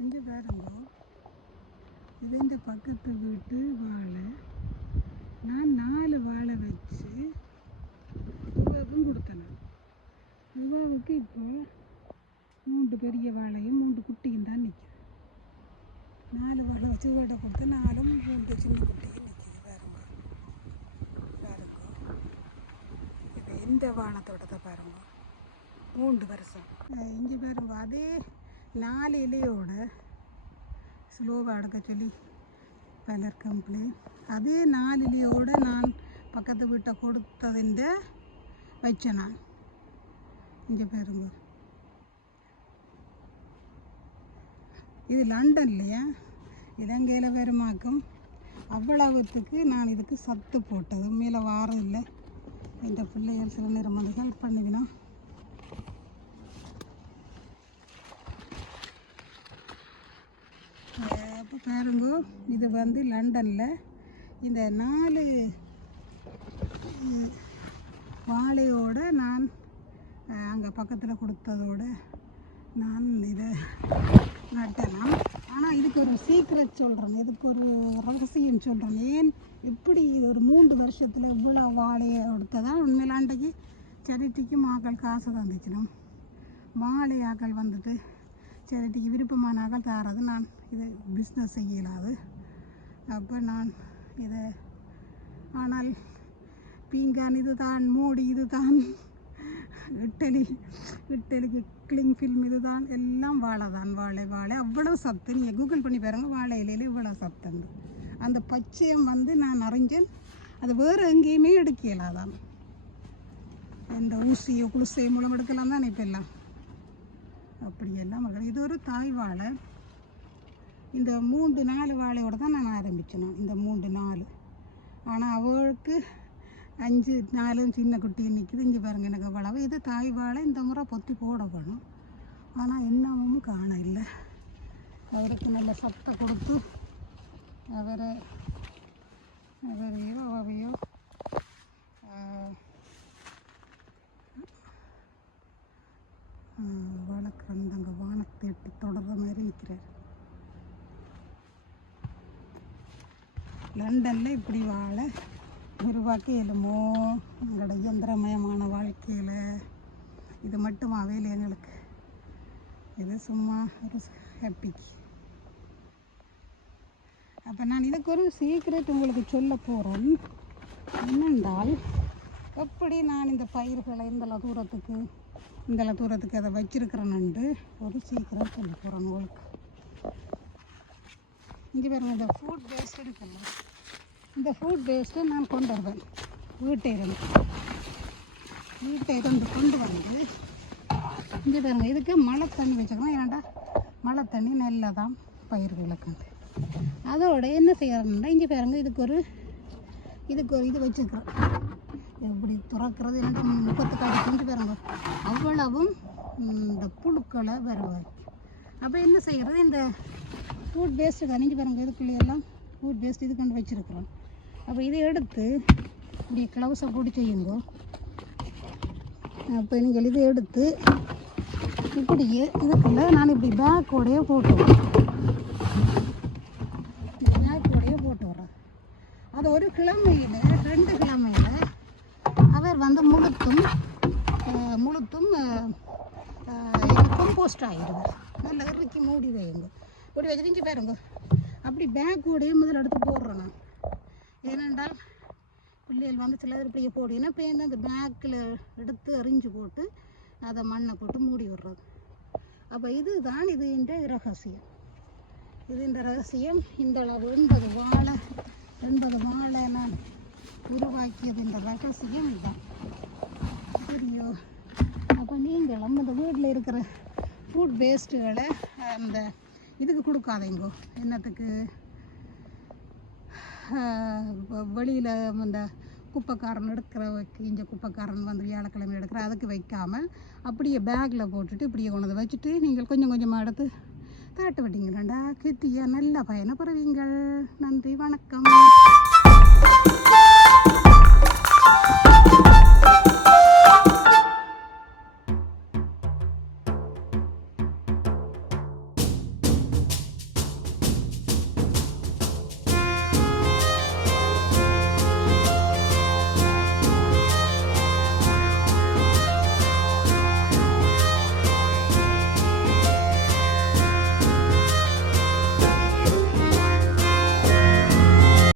இங்கே பாருங்க. இது இந்த பக்கத்து வீட்டு வாழை. நான் நாலு வாழை வச்சு யுவாவுக்கும் கொடுத்தேன். யுவாவுக்கு இப்போ மூன்று பெரிய வாழையும் மூன்று குட்டியும் தான் நிற்கிது நாலு வாழை வச்சு இவட்ட கொடுத்து நாலும் மூன்று சின்ன குட்டியும் நிற்கிது பாருங்க. பாருங்க. இது இந்த வானத்தோட தான் பாருங்க. மூன்று வருஷம். இங்கே பாருங்க. அதே நாலு இலையோட ஸ்லோவாக அடக்க சொல்லி பலர் கம்ப்ளைண்ட் அதே நாலு இலையோட நான் பக்கத்து வீட்டை கொடுத்ததிண்ட வச்சேன் நான் இங்கே பாருங்க. இது லண்டன்லையா? இலங்கையில் பெருமாக்கும் அவ்வளவுத்துக்கு நான் இதுக்கு சத்து போட்டது. மேலே வாரம் இல்லை இந்த பிள்ளைகள் சில நேரம் வந்து ஹெல்ப் பண்ணுவினா அப்போ பாருங்க இது வந்து லண்டனில். இந்த நாலு வாழையோடு நான் அங்கே பக்கத்தில் கொடுத்ததோடு நான் இதை நட்டேனா. ஆனால் இதுக்கு ஒரு சீக்ரெட் சொல்கிறேன் இதுக்கு ஒரு ரகசியம் சொல்கிறேன் ஏன் இப்படி ஒரு மூன்று வருஷத்தில் இவ்வளோ வாழையை எடுத்ததான் உண்மையிலாண்டைக்கு சரிட்டிக்கு மாக்கள் காசு தந்துச்சிடும் வாழையாக்கள் வந்துட்டு சேரிட்டிக்கு விருப்பமான தாரது. நான் இது பிஸ்னஸ் செய்யலாது. அப்போ நான் இதை ஆனால் பீங்கான் இதுதான் மூடி இதுதான் இட்டலி இட்டலிக்கு கிளிங் ஃபில்ம் இதுதான் எல்லாம் வாழை தான் வாழை வாழை. அவ்வளோ சத்து. நீங்கள் கூகுள் பண்ணி பாருங்க வாழை இலையில இவ்வளோ சத்து அந்த பச்சையம் வந்து நான் அறிஞ்சேன். அது வேறு எங்கேயுமே எடுக்கலாதான். இந்த ஊசியோ குளிசையோ மூலம் எடுக்கலாம் தான் இப்போ எல்லாம். அப்படியெல்லாம் மகள் இது ஒரு தாய் வாழை. இந்த மூன்று நாலு வாழையோட தான் நான் ஆரம்பித்தேன் இந்த மூன்று நாலு. ஆனால் அவளுக்கு அஞ்சு நாலும் சின்ன குட்டி நிற்கிது இங்கே பாருங்க எனக்கு வளவு. இது தாய் வாழை. இந்த முறை பொத்தி போட வேணும். ஆனால் என்னவும் காண இல்லை அவருக்கு நல்ல சத்தை கொடுத்து அவரை அவரையோ அவையோ வளர்க்குறந்தங்க மாதிரி நிற்கிறார் லண்டனில் இப்படி வாழ உருவாக்க எழுமோ எங்களோட இயந்திரமயமான வாழ்க்கையில் இது மட்டுமாவே இல்லை எங்களுக்கு? இது சும்மா ஒரு ஹாப்பிக்கு அப்போ நான் இதுக்கு ஒரு சீக்ரெட் உங்களுக்கு சொல்ல போகிறேன் என்னென்றால் எப்படி நான் இந்த பயிர்களை இந்த தூரத்துக்கு இந்த தூரத்துக்கு அதை வச்சிருக்கிறேன்னு ஒரு சீக்கிரம் சொல்ல போகிறேன் உங்களுக்கு. இங்கே பாருங்க இந்த ஃபுட் பேஸ்ட் இருக்குல்ல. இந்த ஃபுட் பேஸ்ட்டை நான் கொண்டு வருவேன். வீட்டை இருந்து. வீட்டை இருந்து கொண்டு வந்து இங்கே பாருங்க இதுக்கு மழை தண்ணி வச்சுக்கிறோம் ஏன்னாடா மழை தண்ணி நல்லா தான் பயிர்களுக்கு அதோட என்ன செய்யறோம்னா இங்கே பாருங்க இதுக்கு ஒரு இதுக்கு ஒரு இது வச்சுக்கிறோம் எப்படி துறக்கிறது என்று முப்பத்து கொண்டு வரங்க அவ்வளவும் இந்த புழுக்களை வருவாய். அப்போ என்ன செய்கிறது இந்த ஃபுட் வேஸ்ட்டு கணிஞ்சு பாருங்க. இதுக்குள்ளேயெல்லாம் ஃபுட் வேஸ்ட் இது கொண்டு வச்சுருக்குறோம். அப்போ இதை எடுத்து இப்படி க்ளவுஸை போட்டு செய்யுங்க. அப்போ நீங்கள் இதை எடுத்து இப்படியே இதுக்குள்ளே நான் இப்படி பேக்கோடையே போட்டு பேக்கோடையே போட்டு விட்றேன். அது ஒரு கிழமையில் ரெண்டு கிழமையில் அவர் வந்து முழுத்தும் முழுத்தும் கம்போஸ்ட் ஆகிடுவார் நல்லா இறுக்கி மூடி வைங்க மூடி வச்சுட்டு பாருங்க. அப்படி பேக்கோடையே முதல்ல எடுத்து போடுறோம் நான். ஏனென்றால் பிள்ளைகள் வந்து சில இப்படியே போடினா பேருந்து அந்த பேக்கில் எடுத்து எறிஞ்சு போட்டு அதை மண்ணை போட்டு மூடி விடுறது. அப்போ இதுதான் இது இந்த ரகசியம். இது இந்த ரகசியம். இந்த அளவு எண்பது வாழை எண்பது வாழை நான் உருவாக்கியது இதுதான் சரியோ அப்போ நீங்களும் இந்த வீட்டில் இருக்கிற ஃபுட் வேஸ்ட்டுகளை அந்த இதுக்கு கொடுக்காதீங்கோ என்னத்துக்கு? வெளியில் இந்த குப்பைக்காரன் எடுக்கிற இஞ்ச குப்பைக்காரன் வந்து வியாழக்கிழமை எடுக்கிற அதுக்கு வைக்காமல் அப்படியே பேக்கில் போட்டுட்டு இப்படியே கொண்டு வந்து வச்சுட்டு நீங்கள் கொஞ்சம் கொஞ்சமாக எடுத்து தாட்டு விட்டீங்களாண்டா? கித்தியா நல்ல பயணப்படுவீங்கள் நன்றி வணக்கம்.